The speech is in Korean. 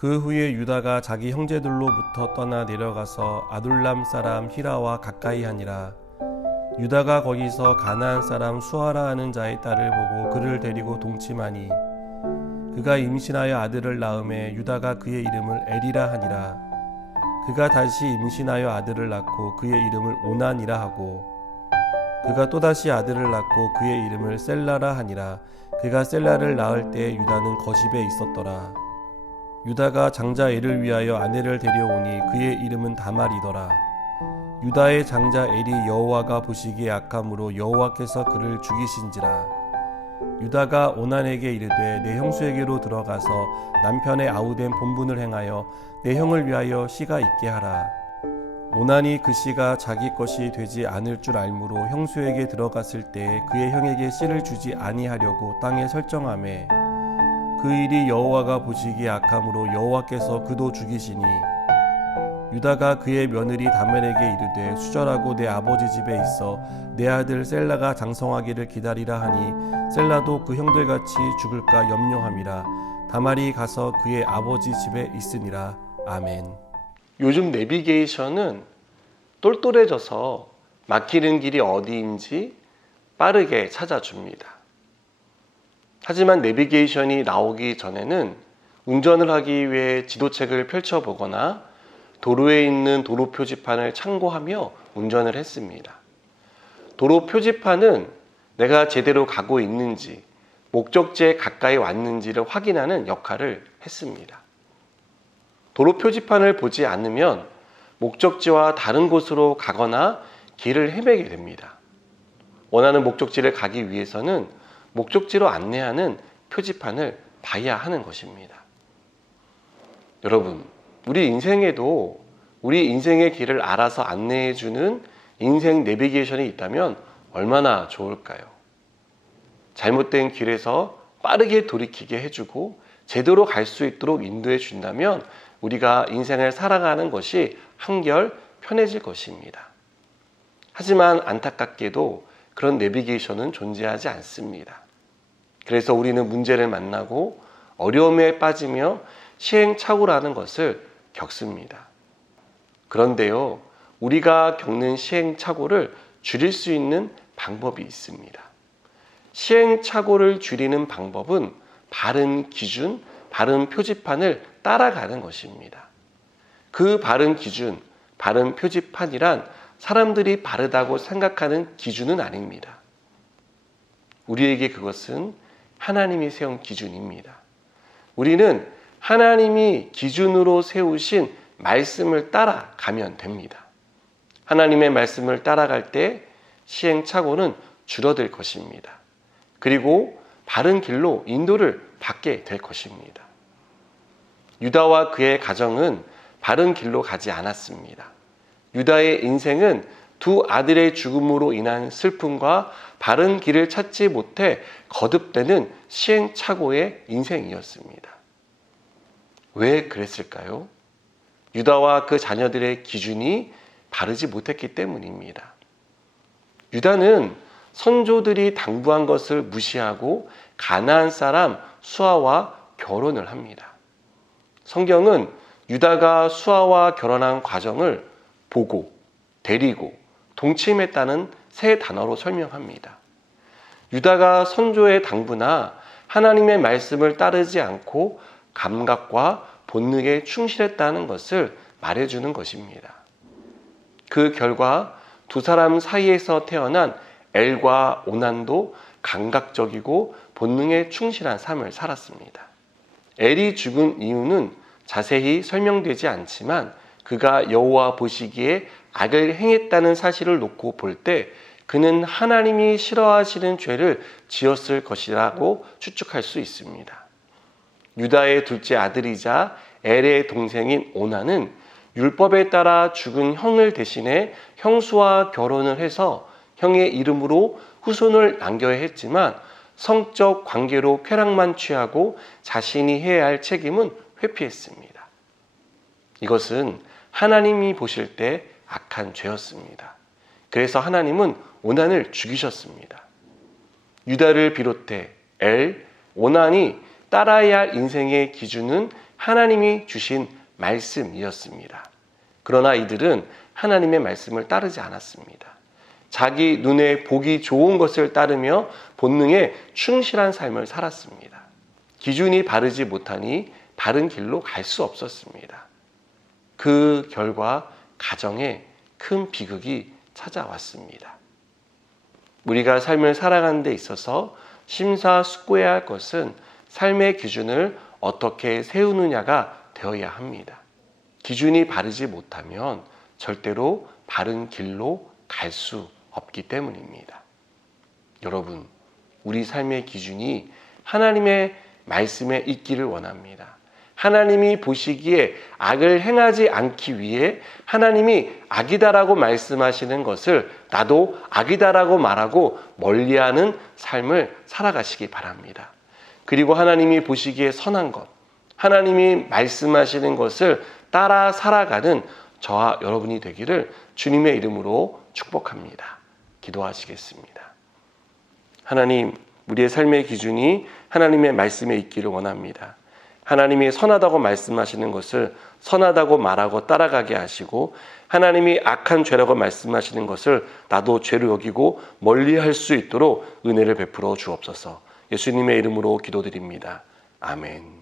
그 후에 유다가 자기 형제들로부터 떠나 내려가서 아둘람 사람 히라와 가까이 하니라. 유다가 거기서 가나안 사람 수아라 하는 자의 딸을 보고 그를 데리고 동침하니 그가 임신하여 아들을 낳음에 유다가 그의 이름을 에리라 하니라. 그가 다시 임신하여 아들을 낳고 그의 이름을 오난이라 하고 그가 또다시 아들을 낳고 그의 이름을 셀라라 하니라. 그가 셀라를 낳을 때 유다는 거십에 있었더라. 유다가 장자 엘을 위하여 아내를 데려오니 그의 이름은 다말이더라. 유다의 장자 엘이 여호와가 보시기에 악함으로 여호와께서 그를 죽이신지라. 유다가 오난에게 이르되 내 형수에게로 들어가서 남편의 아우된 본분을 행하여 내 형을 위하여 씨가 있게 하라. 오난이 그 씨가 자기 것이 되지 않을 줄 알므로 형수에게 들어갔을 때 그의 형에게 씨를 주지 아니하려고 땅에 설정하매 그 일이 여호와가 보시기에 악함으로 여호와께서 그도 죽이시니 유다가 그의 며느리 다멜에게 이르되 수절하고 내 아버지 집에 있어 내 아들 셀라가 장성하기를 기다리라 하니 셀라도 그 형들같이 죽을까 염려함이라. 다말이 가서 그의 아버지 집에 있으니라. 아멘. 요즘 내비게이션은 똘똘해져서 막히는 길이 어디인지 빠르게 찾아줍니다. 하지만 내비게이션이 나오기 전에는 운전을 하기 위해 지도책을 펼쳐보거나 도로에 있는 도로 표지판을 참고하며 운전을 했습니다. 도로 표지판은 내가 제대로 가고 있는지, 목적지에 가까이 왔는지를 확인하는 역할을 했습니다. 도로 표지판을 보지 않으면 목적지와 다른 곳으로 가거나 길을 헤매게 됩니다. 원하는 목적지를 가기 위해서는 목적지로 안내하는 표지판을 봐야 하는 것입니다. 여러분, 우리 인생에도 우리 인생의 길을 알아서 안내해주는 인생 내비게이션이 있다면 얼마나 좋을까요? 잘못된 길에서 빠르게 돌이키게 해주고 제대로 갈 수 있도록 인도해 준다면 우리가 인생을 살아가는 것이 한결 편해질 것입니다. 하지만 안타깝게도 그런 내비게이션은 존재하지 않습니다. 그래서 우리는 문제를 만나고 어려움에 빠지며 시행착오라는 것을 겪습니다. 그런데요, 우리가 겪는 시행착오를 줄일 수 있는 방법이 있습니다. 시행착오를 줄이는 방법은 바른 기준, 바른 표지판을 따라가는 것입니다. 그 바른 기준, 바른 표지판이란 사람들이 바르다고 생각하는 기준은 아닙니다. 우리에게 그것은 하나님이 세운 기준입니다. 우리는 하나님이 기준으로 세우신 말씀을 따라가면 됩니다. 하나님의 말씀을 따라갈 때 시행착오는 줄어들 것입니다. 그리고 바른 길로 인도를 받게 될 것입니다. 유다와 그의 가정은 바른 길로 가지 않았습니다. 유다의 인생은 두 아들의 죽음으로 인한 슬픔과 바른 길을 찾지 못해 거듭되는 시행착오의 인생이었습니다. 왜 그랬을까요? 유다와 그 자녀들의 기준이 바르지 못했기 때문입니다. 유다는 선조들이 당부한 것을 무시하고 가나안 사람 수아와 결혼을 합니다. 성경은 유다가 수아와 결혼한 과정을 보고, 데리고, 동침했다는 세 단어로 설명합니다. 유다가 선조의 당부나 하나님의 말씀을 따르지 않고 감각과 본능에 충실했다는 것을 말해주는 것입니다. 그 결과 두 사람 사이에서 태어난 엘과 오난도 감각적이고 본능에 충실한 삶을 살았습니다. 엘이 죽은 이유는 자세히 설명되지 않지만 그가 여호와 보시기에 악을 행했다는 사실을 놓고 볼 때 그는 하나님이 싫어하시는 죄를 지었을 것이라고 추측할 수 있습니다. 유다의 둘째 아들이자 엘의 동생인 오난은 율법에 따라 죽은 형을 대신해 형수와 결혼을 해서 형의 이름으로 후손을 남겨야 했지만 성적 관계로 쾌락만 취하고 자신이 해야 할 책임은 회피했습니다. 이것은 하나님이 보실 때 악한 죄였습니다. 그래서 하나님은 오난을 죽이셨습니다. 유다를 비롯해 엘, 오난이 따라야 할 인생의 기준은 하나님이 주신 말씀이었습니다. 그러나 이들은 하나님의 말씀을 따르지 않았습니다. 자기 눈에 보기 좋은 것을 따르며 본능에 충실한 삶을 살았습니다. 기준이 바르지 못하니 바른 길로 갈 수 없었습니다. 그 결과 가정에 큰 비극이 찾아왔습니다. 우리가 삶을 살아가는 데 있어서 심사숙고해야 할 것은 삶의 기준을 어떻게 세우느냐가 되어야 합니다. 기준이 바르지 못하면 절대로 바른 길로 갈 수 없기 때문입니다. 여러분, 우리 삶의 기준이 하나님의 말씀에 있기를 원합니다. 하나님이 보시기에 악을 행하지 않기 위해 하나님이 악이다라고 말씀하시는 것을 나도 악이다라고 말하고 멀리하는 삶을 살아가시기 바랍니다. 그리고 하나님이 보시기에 선한 것, 하나님이 말씀하시는 것을 따라 살아가는 저와 여러분이 되기를 주님의 이름으로 축복합니다. 기도하시겠습니다. 하나님, 우리의 삶의 기준이 하나님의 말씀에 있기를 원합니다. 하나님이 선하다고 말씀하시는 것을 선하다고 말하고 따라가게 하시고, 하나님이 악한 죄라고 말씀하시는 것을 나도 죄로 여기고 멀리할 수 있도록 은혜를 베풀어 주옵소서. 예수님의 이름으로 기도드립니다. 아멘.